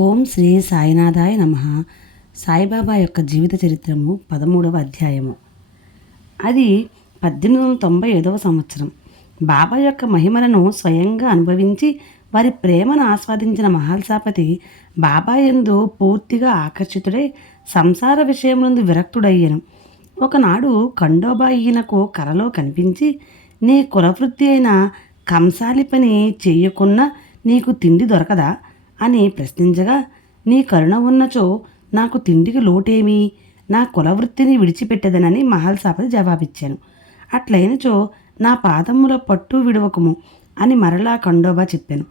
ఓం శ్రీ సాయినాథాయ నమ. సాయిబాబా యొక్క జీవిత చరిత్రము పదమూడవ అధ్యాయము. అది పద్దెనిమిది వందల తొంభై ఐదవ సంవత్సరం. బాబా యొక్క మహిమలను స్వయంగా అనుభవించి వారి ప్రేమను ఆస్వాదించిన మహాల్సాపతి బాబా యందు పూర్తిగా ఆకర్షితుడై సంసార విషయమునందు విరక్తుడయ్యను. ఒకనాడు ఖండోబా ఈయనకు కలలో కనిపించి నీ కులవృత్తి అయిన కంసాలి పని చేయకున్నా నీకు తిండి దొరకదా? అని ప్రశ్నించగా నీ కరుణ ఉన్నచో నాకు తిండికి లోటేమి? నా కులవృత్తిని విడిచిపెట్టదనని మహల్సాపతి జవాబిచ్చాను. అట్లయినచో నా పాదముల పట్టు విడవకము అని మరలా ఖండోబా చెప్పాను.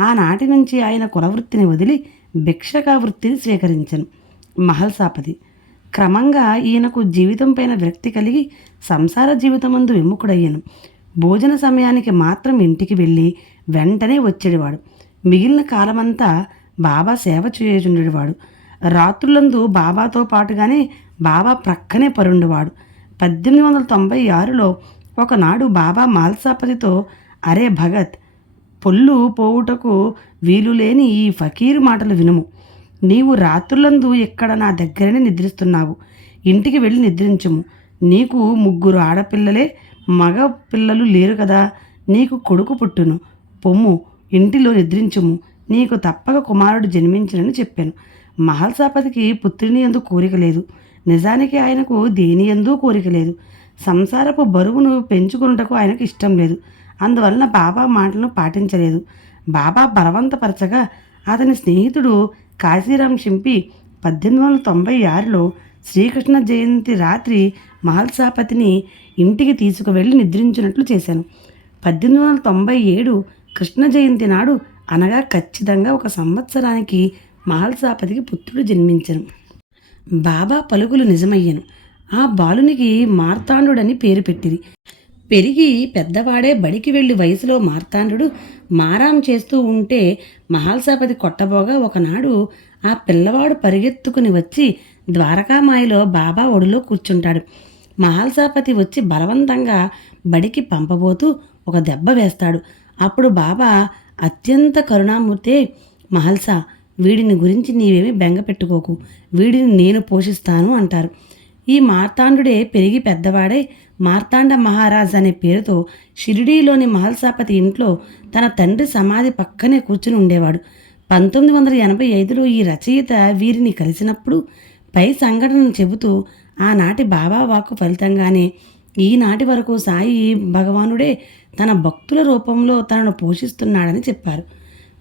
ఆనాటి నుంచి ఆయన కులవృత్తిని వదిలి భిక్షకా వృత్తిని స్వీకరించాను. మహల్సాపతి క్రమంగా ఈయనకు జీవితం పైన విరక్తి కలిగి సంసార జీవితమందు విముఖుడయ్యాను. భోజన సమయానికి మాత్రం ఇంటికి వెళ్ళి వెంటనే వచ్చేవాడు. మిగిలిన కాలమంతా బాబా సేవ చేయుచుండేవాడు. రాత్రులందు బాబాతో పాటుగానే బాబా ప్రక్కనే పరుండేవాడు. పద్దెనిమిది వందల తొంభై ఆరులో ఒకనాడు బాబా మాల్సాపతితో అరే భగత్ పొల్లు పోవుటకు వీలు లేని ఈ ఫకీరు మాటలు వినుము. నీవు రాత్రులందు ఇక్కడ నా దగ్గరనే నిద్రిస్తున్నావు? ఇంటికి వెళ్ళి నిద్రించము. నీకు ముగ్గురు ఆడపిల్లలే మగ పిల్లలు లేరు కదా. నీకు కొడుకు పుట్టును. పొమ్ము ఇంటిలో నిద్రించుము. నీకు తప్పక కుమారుడు జన్మించినని చెప్పాను. మహల్సాపతికి పుత్రిని ఎందు కోరిక లేదు. నిజానికి ఆయనకు దేని ఎందు కోరిక లేదు. సంసారపు బరువును పెంచుకున్నటకు ఆయనకు ఇష్టం లేదు. అందువలన బాబా మాటలను పాటించలేదు. బాబా బలవంతపరచగా అతని స్నేహితుడు కాశీరాం షింపి పద్దెనిమిది వందల తొంభై ఆరులో శ్రీకృష్ణ జయంతి రాత్రి మహల్సాపతిని ఇంటికి తీసుకువెళ్ళి నిద్రించినట్లు చేశాను. పద్దెనిమిది వందల తొంభై ఏడు కృష్ణ జయంతి నాడు అనగా ఖచ్చితంగా ఒక సంవత్సరానికి మహల్సాపతికి పుత్రుడు జన్మించను. బాబా పలుకులు నిజమయ్యను. ఆ బాలునికి మార్తాండుడని పేరు పెట్టిరి. పెరిగి పెద్దవాడే బడికి వెళ్ళి వయసులో మార్తాండు మారాం చేస్తూ ఉంటే మహాల్సాపతి కొట్టబోగా ఒకనాడు ఆ పిల్లవాడు పరిగెత్తుకుని వచ్చి ద్వారకామాయిలో బాబా ఒడిలో కూర్చుంటాడు. మహాల్సాపతి వచ్చి బలవంతంగా బడికి పంపబోతూ ఒక దెబ్బ వేస్తాడు. అప్పుడు బాబా అత్యంత కరుణామూర్తే మహల్సా వీడిని గురించి నీవేమి బెంగ పెట్టుకోకు వీడిని నేను పోషిస్తాను అంటారు. ఈ మార్తాండుడే పెరిగి పెద్దవాడై మార్తాండ మహారాజ్ అనే పేరుతో షిరిడీలోని మహల్సాపతి ఇంట్లో తన తండ్రి సమాధి పక్కనే కూర్చుని ఉండేవాడు. పంతొమ్మిది వందల ఎనభై ఐదులో ఈ రచయిత వీరిని కలిసినప్పుడు పై సంఘటనను చెబుతూ ఆనాటి బాబా వాక్కు ఫలితంగానే ఈనాటి వరకు సాయి భగవానుడే తన భక్తుల రూపంలో తనను పోషిస్తున్నాడని చెప్పారు.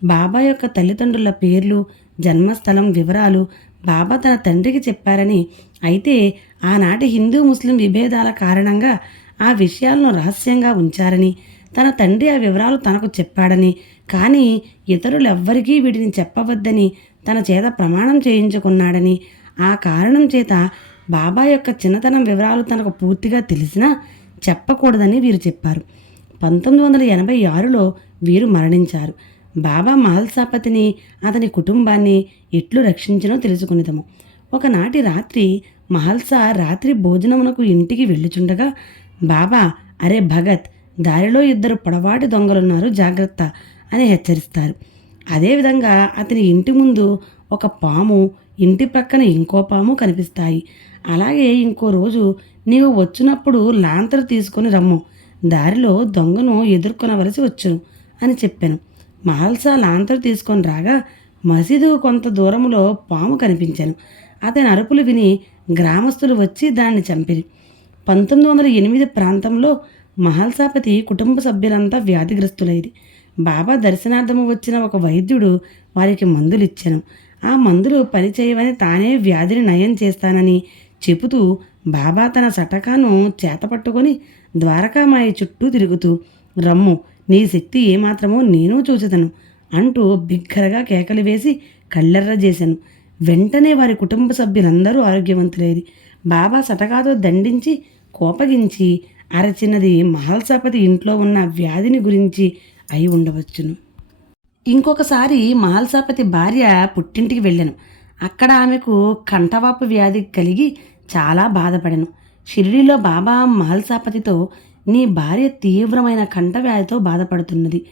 బాబా యొక్క తల్లిదండ్రుల పేర్లు జన్మస్థలం వివరాలు బాబా తన తండ్రికి చెప్పారని అయితే ఆనాటి హిందూ ముస్లిం విభేదాల కారణంగా ఆ విషయాలను రహస్యంగా ఉంచారని తన తండ్రి ఆ వివరాలు తనకు చెప్పాడని కానీ ఇతరులెవ్వరికీ వీటిని చెప్పవద్దని తన చేత ప్రమాణం చేయించుకున్నాడని ఆ కారణం చేత బాబా యొక్క చిన్నతనం వివరాలు తనకు పూర్తిగా తెలిసినా చెప్పకూడదని వీరు చెప్పారు. పంతొమ్మిది వందల ఎనభై ఆరులో వీరు మరణించారు. బాబా మహల్సాపతిని అతని కుటుంబాన్ని ఎట్లు రక్షించినో తెలుసుకునేదము. ఒకనాటి రాత్రి మహల్సా రాత్రి భోజనమునకు ఇంటికి వెళ్ళుచుండగా బాబా అరే భగత్ దారిలో ఇద్దరు పొడవాటి దొంగలున్నారు జాగ్రత్త అని హెచ్చరిస్తారు. అదేవిధంగా అతని ఇంటి ముందు ఒక పాము ఇంటి ప్రక్కన ఇంకో పాము కనిపిస్తాయి. అలాగే ఇంకో రోజు నీవు వచ్చినప్పుడు లాంతరు తీసుకొని రమ్ము దారిలో దొంగను ఎదుర్కొనవలసి వచ్చును అని చెప్పాను. మహల్సా లాంతరు తీసుకొని రాగా మసీదు కొంత దూరంలో పాము కనిపించాను. అతని అరుపులు విని గ్రామస్తులు వచ్చి దాన్ని చంపిరి. పంతొమ్మిది వందల ఎనిమిది ప్రాంతంలో మహల్సాపతి కుటుంబ సభ్యులంతా వ్యాధిగ్రస్తులైంది బాబా దర్శనార్థము వచ్చిన ఒక వైద్యుడు వారికి మందులు ఇచ్చాను ఆ మందులు పనిచేయవని తానే వ్యాధిని నయం చేస్తానని చెబుతూ బాబా తన సటకాను చేతపట్టుకొని ద్వారకామాయి చుట్టూ తిరుగుతూ రమ్ము నీ శక్తి ఏమాత్రమో నేను చూచదను అంటూ బిగ్గరగా కేకలు వేసి కళ్ళెర్ర చేశాను. వెంటనే వారి కుటుంబ సభ్యులందరూ ఆరోగ్యవంతులేది బాబా సటకాతో దండించి కోపగించి అరచినది మహల్సాపతి ఇంట్లో ఉన్న వ్యాధిని గురించి అయి ఉండవచ్చును. ఇంకొకసారి మహల్సాపతి భార్య పుట్టింటికి వెళ్ళాను. అక్కడ ఆమెకు కంఠవాపు వ్యాధి కలిగి చాలా బాధపడాను. షిరిడీలో బాబా మహల్సాపతితో నీ భార్య తీవ్రమైన కంఠవ్యాధితో బాధపడుతున్నది.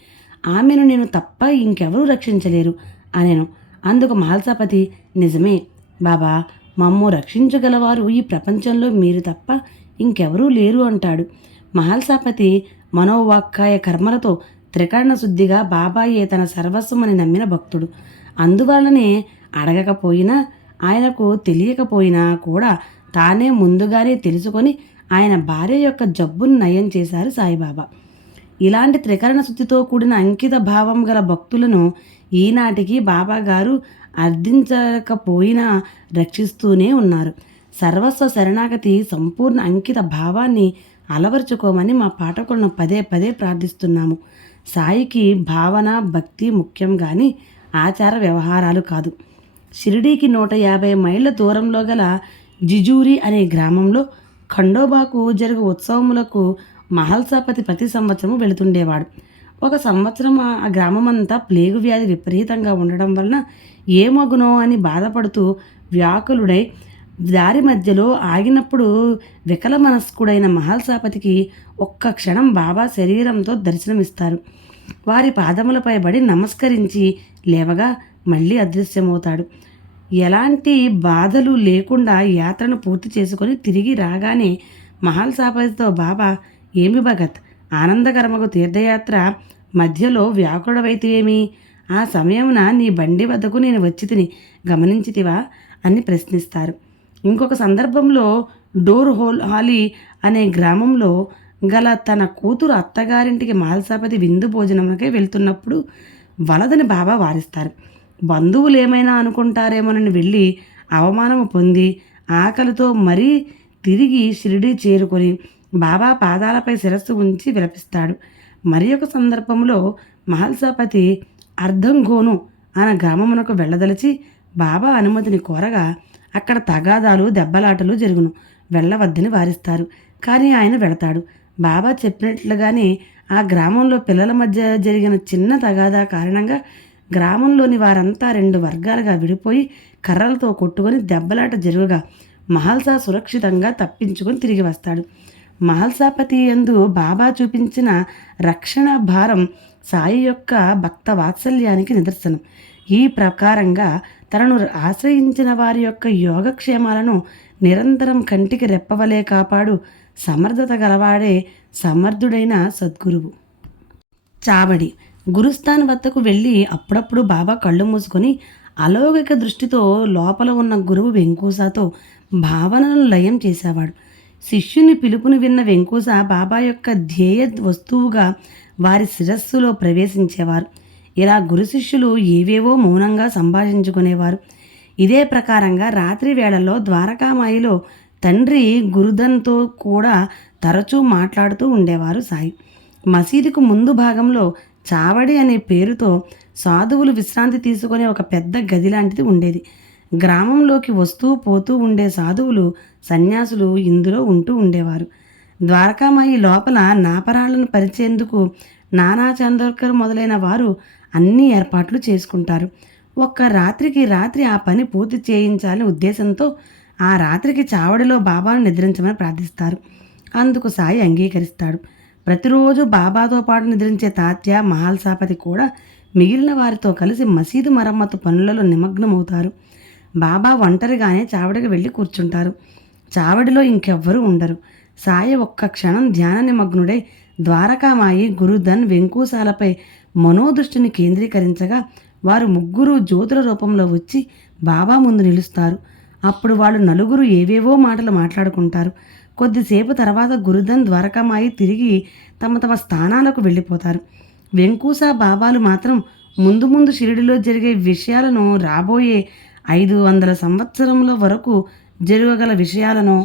ఆమెను నేను తప్ప ఇంకెవరూ రక్షించలేరు అనేను. అందుకు మహల్సాపతి నిజమే బాబా మమ్ము రక్షించగలవారు ఈ ప్రపంచంలో మీరు తప్ప ఇంకెవరూ లేరు అంటాడు. మహల్సాపతి మనోవాక్కాయ కర్మలతో త్రికరణ శుద్ధిగా బాబాయే తన సర్వస్వమని నమ్మిన భక్తుడు. అందువలనే అడగకపోయినా ఆయనకు తెలియకపోయినా కూడా తానే ముందుగానే తెలుసుకొని ఆయన భార్య యొక్క జబ్బును నయం చేశారు సాయిబాబా. ఇలాంటి త్రికరణ శుద్ధితో కూడిన అంకిత భావం గల భక్తులను ఈనాటికి బాబా గారు అర్థించకపోయినా రక్షిస్తూనే ఉన్నారు. సర్వస్వ శరణాగతి సంపూర్ణ అంకిత భావాన్ని అలవరుచుకోమని మా పాఠకులను పదే పదే ప్రార్థిస్తున్నాము. సాయికి భావన భక్తి ముఖ్యం కానీ ఆచార వ్యవహారాలు కాదు. షిరిడీకి నూట యాభై మైళ్ళ దూరంలో గల జిజూరి అనే గ్రామంలో ఖండోబాకు జరుగు ఉత్సవములకు మహల్సాపతి ప్రతి సంవత్సరము వెళుతుండేవాడు. ఒక సంవత్సరం ఆ గ్రామం గ్రామమంతా ప్లేగు వ్యాధి విపరీతంగా ఉండడం వలన ఏమగునో అని బాధపడుతూ వ్యాకులుడై దారి మధ్యలో ఆగినప్పుడు వికల మనస్కుడైన మహల్సాపతికి ఒక్క క్షణం బాబా శరీరంతో దర్శనమిస్తారు. వారి పాదములపై బడి నమస్కరించి లేవగా మళ్ళీ అదృశ్యమవుతాడు. ఎలాంటి బాధలు లేకుండా యాత్రను పూర్తి చేసుకొని తిరిగి రాగానే మహల్ సాపతితో బాబా ఏమి భగత్? ఆనందకరమగు తీర్థయాత్ర మధ్యలో వ్యాకుడవైతేమి ఆ సమయమున నీ బండి వద్దకు నేను వచ్చి తిని గమనించితివా? అని ప్రశ్నిస్తారు. ఇంకొక సందర్భంలో డోర్ హోల్ హాలీ అనే గ్రామంలో గల తన కూతురు అత్తగారింటికి మహల్సాపతి విందు భోజనమునకై వెళ్తున్నప్పుడు వలదని బాబా వారిస్తారు. బంధువులు ఏమైనా అనుకుంటారేమోనని వెళ్ళి అవమానము పొంది ఆకలితో మరీ తిరిగి షిరిడి చేరుకొని బాబా పాదాలపై శిరస్సు ఉంచి విలపిస్తాడు. మరి ఒక సందర్భంలో మహల్సాపతి అర్ధంగోను అన గ్రామమునకు వెళ్ళదలిచి బాబా అనుమతిని కోరగా అక్కడ తగాదాలు దెబ్బలాటలు జరుగును. వెళ్ళవద్దని వారిస్తారు. కానీ ఆయన వెళతాడు. బాబా చెప్పినట్లుగానే ఆ గ్రామంలో పిల్లల మధ్య జరిగిన చిన్న తగాదా కారణంగా గ్రామంలోని వారంతా రెండు వర్గాలుగా విడిపోయి కర్రలతో కొట్టుకొని దెబ్బలాట జరుగుగా మహల్సా సురక్షితంగా తప్పించుకొని తిరిగి వస్తాడు. మహల్సాపతి ఎందు బాబా చూపించిన రక్షణ భారం సాయి యొక్క భక్త వాత్సల్యానికి నిదర్శనం. ఈ ప్రకారంగా తనను ఆశ్రయించిన వారి యొక్క యోగక్షేమాలను నిరంతరం కంటికి రెప్పవలే కాపాడు సమర్థత గలవాడే సమర్థుడైన సద్గురువు. చావడి గురుస్థాన్ వద్దకు వెళ్ళి అప్పుడప్పుడు బాబా కళ్ళు మూసుకొని అలౌకిక దృష్టితో లోపల ఉన్న గురువు వెంకూసాతో భావనలను లయం చేసేవాడు. శిష్యుని పిలుపుని విన్న వెంకూస బాబా యొక్క ధ్యేయ వస్తువుగా వారి శిరస్సులో ప్రవేశించేవారు. ఇలా గురు శిష్యులు ఏవేవో మౌనంగా సంభాషించుకునేవారు. ఇదే ప్రకారంగా రాత్రి వేళల్లో ద్వారకామాయిలో తండ్రి గురుదన్తో కూడా తరచూ మాట్లాడుతూ ఉండేవారు సాయి. మసీదుకు ముందు భాగంలో చావడి అనే పేరుతో సాధువులు విశ్రాంతి తీసుకునే ఒక పెద్ద గది లాంటిది ఉండేది. గ్రామంలోకి వస్తూ పోతూ ఉండే సాధువులు సన్యాసులు ఇందులో ఉంటూ ఉండేవారు. ద్వారకామాయి లోపల నాపరాళ్ళను పరిచేందుకు నానా చంద్రకర్ మొదలైన వారు అన్ని ఏర్పాట్లు చేసుకుంటారు. ఒక్క రాత్రికి రాత్రి ఆ పని పూర్తి చేయించాలనే ఉద్దేశంతో ఆ రాత్రికి చావడిలో బాబాను నిద్రించమని ప్రార్థిస్తారు. అందుకు సాయి అంగీకరిస్తాడు. ప్రతిరోజు బాబాతో పాటు నిద్రించే తాత్య మహాల్సాపతి కూడా మిగిలిన వారితో కలిసి మసీదు మరమ్మతు పనులలో నిమగ్నమవుతారు. బాబా ఒంటరిగానే చావడికి వెళ్ళి కూర్చుంటారు. చావడిలో ఇంకెవ్వరూ ఉండరు. సాయి ఒక్క క్షణం ధ్యాన నిమగ్నుడై ద్వారకామాయి గురుధన్ వెంకూశాలపై మనోదృష్టిని కేంద్రీకరించగా వారు ముగ్గురు జ్యోతుల రూపంలో వచ్చి బాబా ముందు నిలుస్తారు. అప్పుడు వాళ్ళు నలుగురు ఏవేవో మాటలు మాట్లాడుకుంటారు. కొద్దిసేపు తర్వాత గురుదన్ ద్వారకామాయి తిరిగి తమ తమ స్థానాలకు వెళ్ళిపోతారు. వెంకూస బాబాలు మాత్రం ముందు ముందు షిరిడిలో జరిగే విషయాలను రాబోయే ఐదు వందల సంవత్సరముల వరకు జరగగల విషయాలను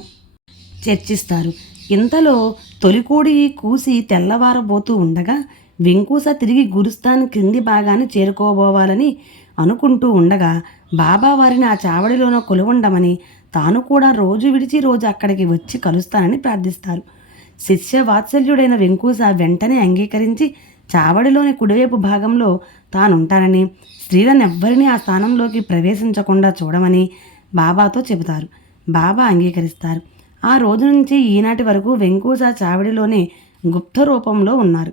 చర్చిస్తారు. ఇంతలో తొలికోడి కూసి తెల్లవారబోతూ ఉండగా వెంకూస తిరిగి గురుస్థాన్ క్రింది భాగాన్ని చేరుకోబోవాలని అనుకుంటూ ఉండగా బాబా వారిని ఆ చావడిలోనో కొలువుండమని తాను కూడా రోజు విడిచి రోజు అక్కడికి వచ్చి కలుస్తానని ప్రార్థిస్తారు. శిష్య వాత్సల్యుడైన వెంకూస వెంటనే అంగీకరించి చావడిలోని కుడివైపు భాగంలో తానుంటానని స్త్రీలనెవ్వరినీ ఆ స్థానంలోకి ప్రవేశించకుండా చూడమని బాబాతో చెబుతారు. బాబా అంగీకరిస్తారు. ఆ రోజు నుంచి ఈనాటి వరకు వెంకూస చావిడిలోనే గుప్త రూపంలో ఉన్నారు.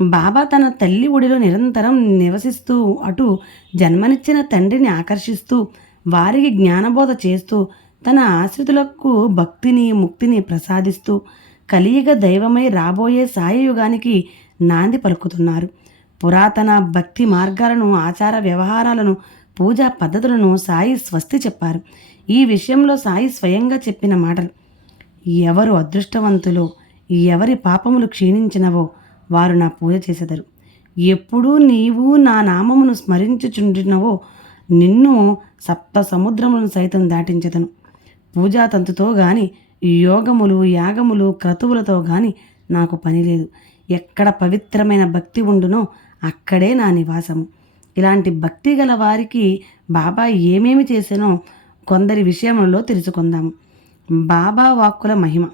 బాబా తన తల్లి ఒడిలో నిరంతరం నివసిస్తూ అటు జన్మనిచ్చిన తండ్రిని ఆకర్షిస్తూ వారికి జ్ఞానబోధ చేస్తూ తన ఆశ్రితులకు భక్తిని ముక్తిని ప్రసాదిస్తూ కలియుగ దైవమై రాబోయే సాయయుగానికి నాంది పలుకుతున్నారు. పురాతన భక్తి మార్గాలను ఆచార వ్యవహారాలను పూజా పద్ధతులను సాయి స్వస్తి చెప్పారు. ఈ విషయంలో సాయి స్వయంగా చెప్పిన మాటలు ఎవరు అదృష్టవంతులో ఎవరి పాపములు క్షీణించినవో వారు నా పూజ చేసెదరు. ఎప్పుడూ నీవు నా నామమును స్మరించుచుండినవో నిన్ను సప్త సముద్రములను సైతం దాటించదను. పూజాతంతుతో గాని యోగములు యాగములు క్రతువులతో గాని నాకు పని లేదు. ఎక్కడ పవిత్రమైన భక్తి ఉండునో అక్కడే నా నివాసము. ఇలాంటి భక్తి గల వారికి బాబా ఏమేమి చేశానో కొందరి విషయంలో తెలుసుకుందాము. బాబా వాక్కుల మహిమ.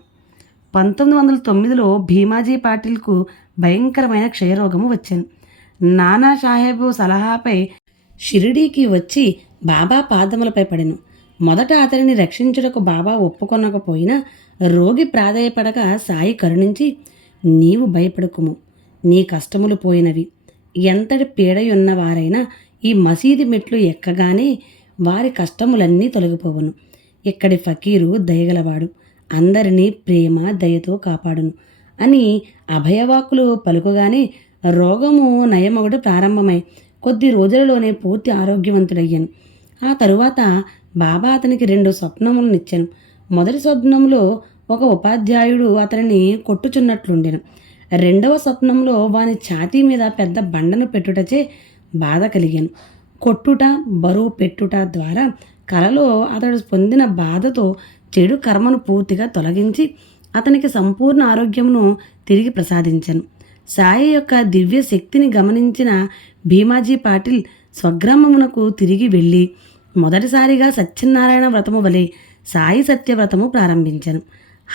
పంతొమ్మిది వందల తొమ్మిదిలో భీమాజీ పాటిల్కు భయంకరమైన క్షయరోగము వచ్చాను. నానా సాహెబు సలహాపై షిరిడీకి వచ్చి బాబా పాదములపై పడెను. మొదట అతనిని రక్షించుటకు బాబా ఒప్పుకొనకపోయినా రోగి ప్రాధాయపడక సాయి కరుణించి నీవు భయపడకుము. నీ కష్టములు పోయినవి. ఎంతటి పీడయున్న వారైనా ఈ మసీదు మెట్లు ఎక్కగానే వారి కష్టములన్నీ తొలగిపోవును. ఇక్కడి ఫకీరు దయగలవాడు. అందరినీ ప్రేమ దయతో కాపాడును అని అభయవాకులు పలుకగానే రోగము నయమొకటి ప్రారంభమై కొద్ది రోజులలోనే పూర్తి ఆరోగ్యవంతుడయ్యాను. ఆ తరువాత బాబా అతనికి రెండు స్వప్నములనిచ్చాను. మొదటి స్వప్నంలో ఒక ఉపాధ్యాయుడు అతనిని కొట్టుచున్నట్లుండెను. రెండవ స్వప్నంలో వాని ఛాతీ మీద పెద్ద బండను పెట్టుటచే బాధ కలిగాను. కొట్టుట బరువు పెట్టుట ద్వారా కలలో అతడు పొందిన బాధతో చెడు కర్మను పూర్తిగా తొలగించి అతనికి సంపూర్ణ ఆరోగ్యమును తిరిగి ప్రసాదించాను. సాయి యొక్క దివ్య శక్తిని గమనించిన భీమాజీ పాటిల్ స్వగ్రామమునకు తిరిగి వెళ్ళి మొదటిసారిగా సత్యనారాయణ వ్రతము వలె సాయి సత్యవ్రతము ప్రారంభించాను.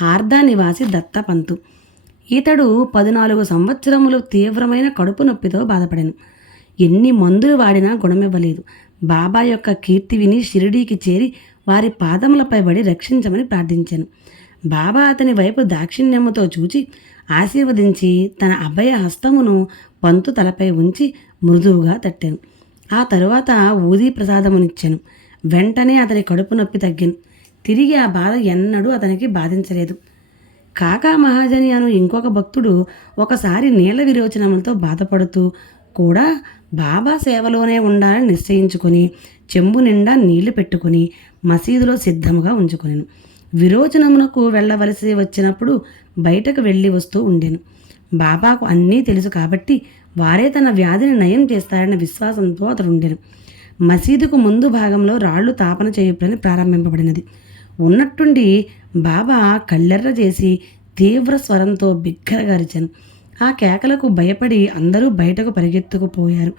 హార్దా నివాసి దత్తపంతు ఇతడు పద్నాలుగు సంవత్సరములు తీవ్రమైన కడుపు నొప్పితో బాధపడాను. ఎన్ని మందులు వాడినా గుణమివ్వలేదు. బాబా యొక్క కీర్తి విని షిరిడీకి చేరి వారి పాదములపై పడి రక్షించమని ప్రార్థించాను. బాబా అతని వైపు దాక్షిణ్యముతో చూచి ఆశీర్వదించి తన అభయ హస్తమును పంతు తలపై ఉంచి మృదువుగా తట్టాను. ఆ తరువాత ఊదీ ప్రసాదమునిచ్చాను. వెంటనే అతని కడుపు నొప్పి తగ్గాను. తిరిగి ఆ బాధ ఎన్నడూ అతనికి బాధించలేదు. కాకా మహాజని అను ఇంకొక భక్తుడు ఒకసారి నీళ్ళ విరోచనములతో బాధపడుతూ కూడా బాబా సేవలోనే ఉండాలని నిశ్చయించుకొని చెంబు నిండా నీళ్ళు పెట్టుకొని మసీదులో సిద్ధముగా ఉంచుకొనిను. విరోచనమునకు వెళ్ళవలసి వచ్చినప్పుడు బయటకు వెళ్ళి వస్తూ ఉండెను. బాబాకు అన్నీ తెలుసు కాబట్టి వారే తన వ్యాధిని నయం చేస్తారన్న విశ్వాసంతో అతడు ఉండెను. మసీదుకు ముందు భాగంలో రాళ్ళు తాపన చేయుటని ప్రారంభింపబడినది. ఉన్నట్టుండి బాబా కళ్ళెర్ర చేసి తీవ్ర స్వరంతో బిగ్గరగా అరిచాను. ఆ కేకలకు భయపడి అందరూ బయటకు పరిగెత్తుకుపోయారు.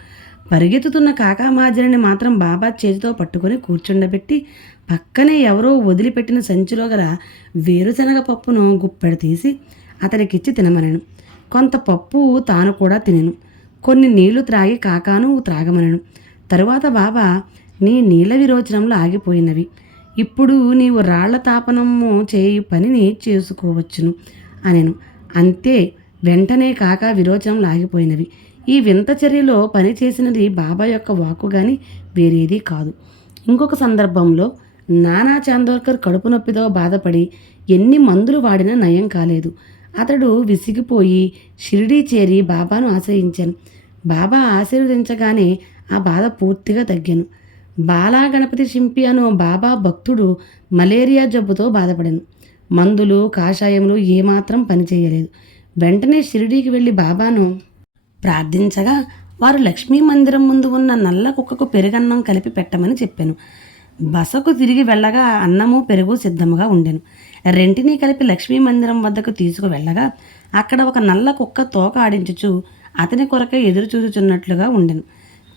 పరిగెత్తుతున్న కాకామాజరిని మాత్రం బాబా చేతితో పట్టుకొని కూర్చుండబెట్టి పక్కనే ఎవరో వదిలిపెట్టిన సంచిలో గల వేరుశనగ పప్పును గుప్పెడు తీసి అతనికిచ్చి తినమనను. కొంత పప్పు తాను కూడా తినెను. కొన్ని నీళ్ళు త్రాగి కాకాను త్రాగమనను. తరువాత బాబా నీ నీళ్ళ విరోచనంలో ఆగిపోయినవి. ఇప్పుడు నీవు రాళ్ళ తాపనము చేయు పనిని చేసుకోవచ్చును అనెను. అంతే వెంటనే కాక విరోచనం లాగిపోయినవి ఈ వింత చర్యలో పని చేసినది బాబా యొక్క వాకు కానీ వేరేది కాదు. ఇంకొక సందర్భంలో నానా చాందోర్కర్ కడుపు నొప్పితో బాధపడి ఎన్ని మందులు వాడినా నయం కాలేదు. అతడు విసిగిపోయి షిరిడీ చేరి బాబాను ఆశ్రయించాను. బాబా ఆశీర్వదించగానే ఆ బాధ పూర్తిగా తగ్గాను. బాలా గణపతి శింపి అను బాబా భక్తుడు మలేరియా జబ్బుతో బాధపడాను. మందులు కాషాయములు ఏమాత్రం పనిచేయలేదు వెంటనే షిరిడీకి వెళ్ళి బాబాను ప్రార్థించగా వారు లక్ష్మీ మందిరం ముందు ఉన్న నల్ల కుక్కకు పెరుగన్నం కలిపి పెట్టమని చెప్పాను. బసకు తిరిగి వెళ్ళగా అన్నము పెరుగు సిద్ధముగా ఉండెను. రెంటిని కలిపి లక్ష్మీ మందిరం వద్దకు తీసుకు వెళ్ళగా అక్కడ ఒక నల్ల కుక్క తోక ఆడించుచు అతని కొరకే ఎదురు చూచుచున్నట్లుగా ఉండెను.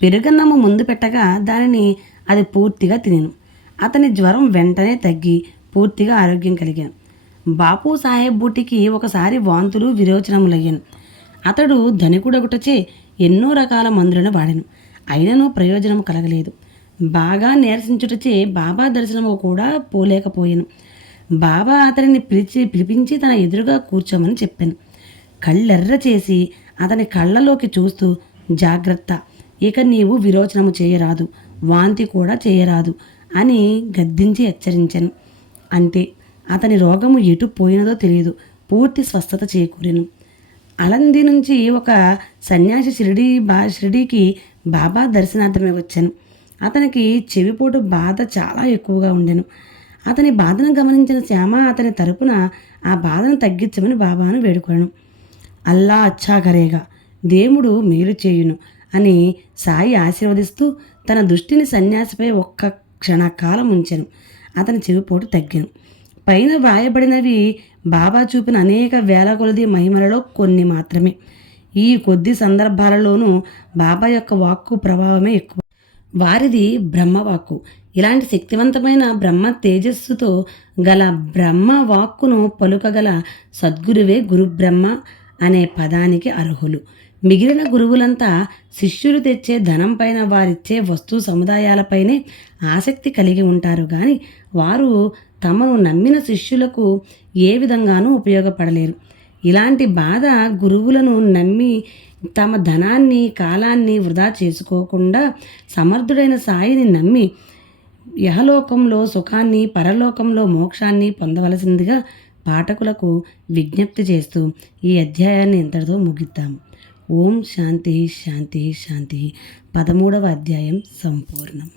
పెరుగన్నము ముందు పెట్టగా దానిని అది పూర్తిగా తినెను. అతని జ్వరం వెంటనే తగ్గి పూర్తిగా ఆరోగ్యం కలిగాను. బాపు సాహెబ్ బూటికి ఒకసారి వాంతులు విరోచనములయ్యాను. అతడు ధనికుడగుటచే ఎన్నో రకాల మందులను వాడాను. అయినను ప్రయోజనం కలగలేదు. బాగా నీరసించుటచే బాబా దర్శనము కూడా పోలేకపోయాను. బాబా అతనిని పిలిచి పిలిపించి తన ఎదురుగా కూర్చోమని చెప్పాను. కళ్ళెర్ర చేసి అతని కళ్ళలోకి చూస్తూ జాగ్రత్త ఇక నీవు విరోచనము చేయరాదు వాంతి కూడా చేయరాదు అని గద్దించి హెచ్చరించాను. అంతే అతని రోగము ఎటు పోయినదో తెలియదు పూర్తి స్వస్థత చేకూరాను. అలంది నుంచి ఒక సన్యాసి షిరిడి బా షిరిడీకి బాబా దర్శనార్థమే వచ్చాను. అతనికి చెవిపోటు బాధ చాలా ఎక్కువగా ఉండెను. అతని బాధను గమనించిన శ్యామ అతని తరపున ఆ బాధను తగ్గించమని బాబాను వేడుకొనను. అల్లా అచ్చాకరేగా దేవుడు మేలు చేయును అని సాయి ఆశీర్వదిస్తూ తన దృష్టిని సన్యాసిపై ఒక్క క్షణకాలం ఉంచెను. అతని చెవిపోటు తగ్గాను. పైన వ్రాయబడినవి బాబా చూపిన అనేక వేల కొలది మహిమలలో కొన్ని మాత్రమే. ఈ కొద్ది సందర్భాలలోనూ బాబా యొక్క వాక్కు ప్రభావమే ఎక్కువ. వారిది బ్రహ్మవాక్కు. ఇలాంటి శక్తివంతమైన బ్రహ్మ తేజస్సుతో గల బ్రహ్మ వాక్కును పలుకగల సద్గురువే గురుబ్రహ్మ అనే పదానికి అర్హులు. మిగిలిన గురువులంతా శిష్యులు తెచ్చే ధనంపైన వారిచ్చే వస్తు సముదాయాలపైనే ఆసక్తి కలిగి ఉంటారు కానీ వారు తమను నమ్మిన శిష్యులకు ఏ విధంగానూ ఉపయోగపడలేరు. ఇలాంటి బాధ గురువులను నమ్మి తమ ధనాన్ని కాలాన్ని వృధా చేసుకోకుండా సమర్థుడైన సాయిని నమ్మి యహలోకంలో సుఖాన్ని పరలోకంలో మోక్షాన్ని పొందవలసిందిగా పాఠకులకు విజ్ఞప్తి చేస్తూ ఈ అధ్యాయాన్ని ఇంతటితో ముగిద్దాం. ఓం శాంతి శాంతి శాంతి. పదమూడవ అధ్యాయం సంపూర్ణం.